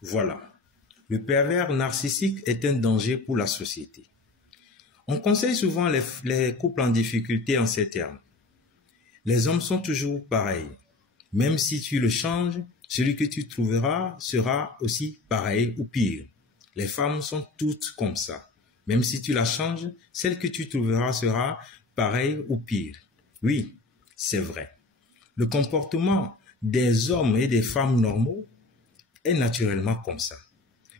Voilà, le pervers narcissique est un danger pour la société. On conseille souvent les couples en difficulté en ces termes. Les hommes sont toujours pareils. Même si tu le changes, celui que tu trouveras sera aussi pareil ou pire. Les femmes sont toutes comme ça. Même si tu la changes, celle que tu trouveras sera pareille ou pire. Oui, c'est vrai. Le comportement des hommes et des femmes normaux est naturellement comme ça.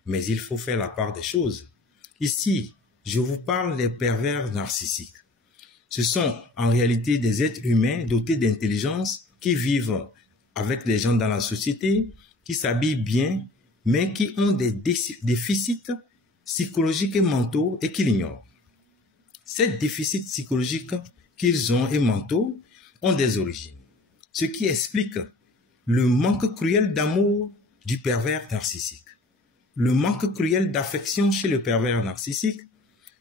Mais il faut faire la part des choses. Ici, je vous parle des pervers narcissiques. Ce sont en réalité des êtres humains dotés d'intelligence qui vivent avec les gens dans la société, qui s'habillent bien, mais qui ont des déficits psychologiques et mentaux et qui l'ignorent. Ces déficits psychologiques qu'ils ont et mentaux ont des origines, ce qui explique le manque cruel d'amour du pervers narcissique, le manque cruel d'affection chez le pervers narcissique,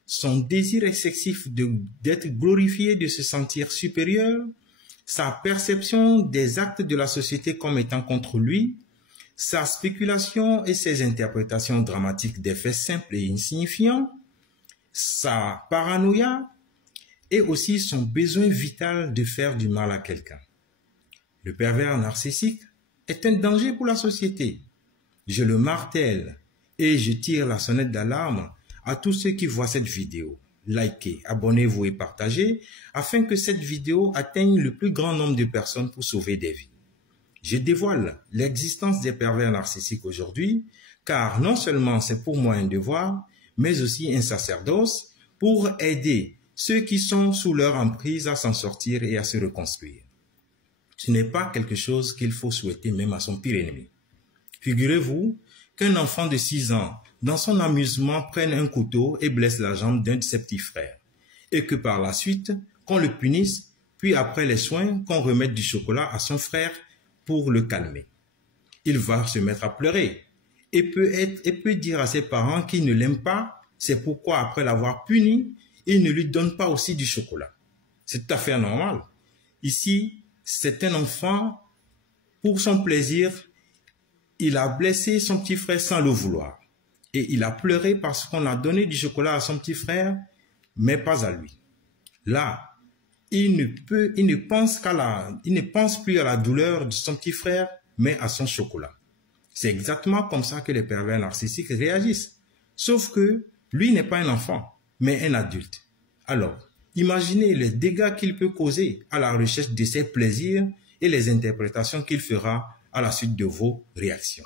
son désir excessif d'être glorifié, de se sentir supérieur, sa perception des actes de la société comme étant contre lui, sa spéculation et ses interprétations dramatiques des faits simples et insignifiants, sa paranoïa et aussi son besoin vital de faire du mal à quelqu'un. Le pervers narcissique est un danger pour la société. Je le martèle et je tire la sonnette d'alarme à tous ceux qui voient cette vidéo. Likez, abonnez-vous et partagez afin que cette vidéo atteigne le plus grand nombre de personnes pour sauver des vies. Je dévoile l'existence des pervers narcissiques aujourd'hui, car non seulement c'est pour moi un devoir, mais aussi un sacerdoce pour aider ceux qui sont sous leur emprise à s'en sortir et à se reconstruire. Ce n'est pas quelque chose qu'il faut souhaiter même à son pire ennemi. Figurez-vous qu'un enfant de 6 ans, dans son amusement, prenne un couteau et blesse la jambe d'un de ses petits frères, et que par la suite, qu'on le punisse, puis après les soins, qu'on remette du chocolat à son frère pour le calmer. Il va se mettre à pleurer et peut dire à ses parents qu'il ne l'aime pas, c'est pourquoi après l'avoir puni, il ne lui donne pas aussi du chocolat. C'est tout à fait normal. Ici, c'est un enfant, pour son plaisir, il a blessé son petit frère sans le vouloir. Et il a pleuré parce qu'on a donné du chocolat à son petit frère, mais pas à lui. Là, il ne pense plus à la douleur de son petit frère, mais à son chocolat. C'est exactement comme ça que les pervers narcissiques réagissent. Sauf que lui n'est pas un enfant, mais un adulte. Alors, imaginez les dégâts qu'il peut causer à la recherche de ses plaisirs et les interprétations qu'il fera à la suite de vos réactions.